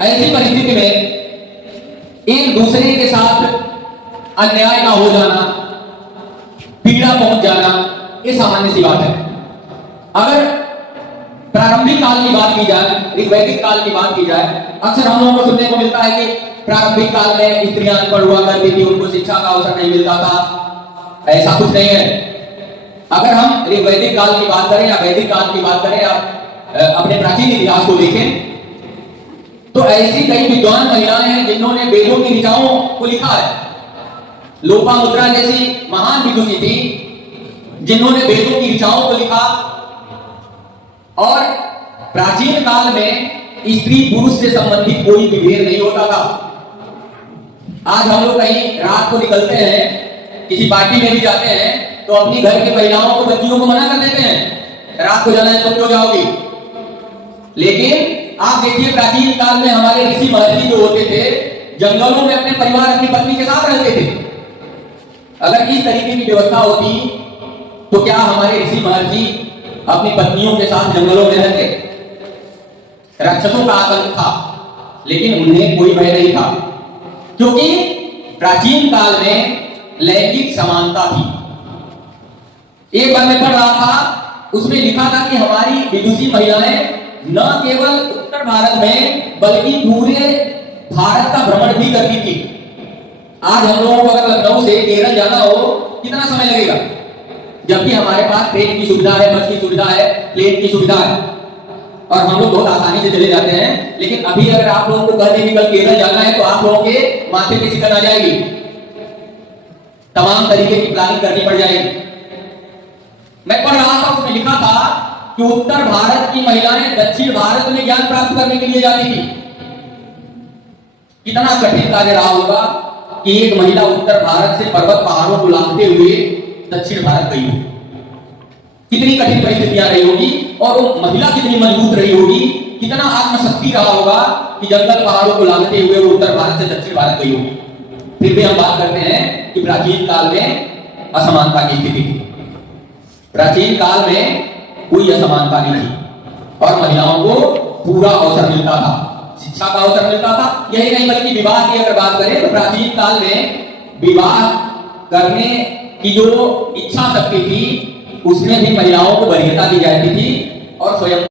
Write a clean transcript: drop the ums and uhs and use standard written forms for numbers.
ऐसी परिस्थिति में एक दूसरे के साथ अन्याय का हो जाना, पीड़ा पहुंच जाना, ये सामान्य सी बात है। अगर प्रारंभिक काल की बात की जाए, ऋग्वैदिक काल की बात की जाए, अक्सर हम लोगों को सुनने को मिलता है कि प्रारंभिक काल में स्त्रियां अनपढ़ हुआ करती थी, उनको शिक्षा का अवसर नहीं मिलता था। ऐसा कुछ नहीं है। अगर हम ऋग्वैदिक काल की बात करें या वैदिक काल की बात करें या अपने प्राचीन इतिहास को देखें, तो ऐसी कई विद्वान महिलाएं हैं जिन्होंने वेदों की ऋचाओं को लिखा है। लोपामुद्रा जैसी महान विदुषी थी जिन्होंने वेदों की ऋचाओं को लिखा। और प्राचीन काल में स्त्री पुरुष से संबंधित कोई विभेद नहीं होता था। आज हम लोग कहीं रात को निकलते हैं, किसी पार्टी में भी जाते हैं, तो अपनी घर की महिलाओं को, बच्चियों को मना कर देते हैं, रात को जाना है तुम क्यों जाओगी। लेकिन आप देखिए प्राचीन काल में हमारे ऋषि महर्षि जो होते थे, जंगलों में अपने परिवार, अपनी पत्नी के साथ रहते थे। अगर इस तरीके की व्यवस्था होती तो क्या हमारे ऋषि महर्षि अपनी पत्नियों के साथ जंगलों में रहते? राक्षसों का आतंक था, लेकिन उन्हें कोई भय नहीं था, क्योंकि प्राचीन काल में लैंगिक समानता थी। एक बार मैं पढ़ रहा था, उसमें लिखा था कि हमारी विदुषी महिलाएं न केवल उत्तर भारत में बल्कि पूरे भारत का भ्रमण भी करती थी। आज हम लोगों को अगर लखनऊ से केरल जाना हो, कितना समय लगेगा? जबकि हमारे पास ट्रेन की सुविधा है, बस की सुविधा है, प्लेन की सुविधा है, और हम लोग बहुत आसानी से चले जाते हैं। लेकिन अभी अगर आप लोगों को कह दें कि कल केरल जाना है, तो आप लोगों के माथे पे शिकन आ जाएगी, तमाम तरीके की प्लानिंग करनी पड़ जाएगी। मैं पढ़ रहा था, उसमें लिखा था कि उत्तर भारत की महिलाएं दक्षिण भारत में ज्ञान प्राप्त करने के लिए जाती थी। कितना कठिन कार्य रहा होगा कि एक महिला उत्तर भारत से पर्वत पहाड़ों को लांघते हुए दक्षिण भारत गई हो। कितनी कठिन परिस्थितियां रही होगी, और वो महिला कितनी मजबूत रही होगी, कितना आत्मशक्ति रहा होगा कि जंगल पहाड़ों को लांघते हुए वो उत्तर भारत से दक्षिण भारत गई होगी। फिर भी हम बात करते हैं कि प्राचीन काल में असमानता की स्थिति थी। प्राचीन काल में कोई असमानता नहीं थी और महिलाओं को पूरा अवसर मिलता था, शिक्षा का अवसर मिलता था। यही नहीं बल्कि विवाह की अगर बात करें तो प्राचीन काल में विवाह करने की जो इच्छा शक्ति थी, उसमें भी महिलाओं को वरीयता दी जाती थी और स्वयं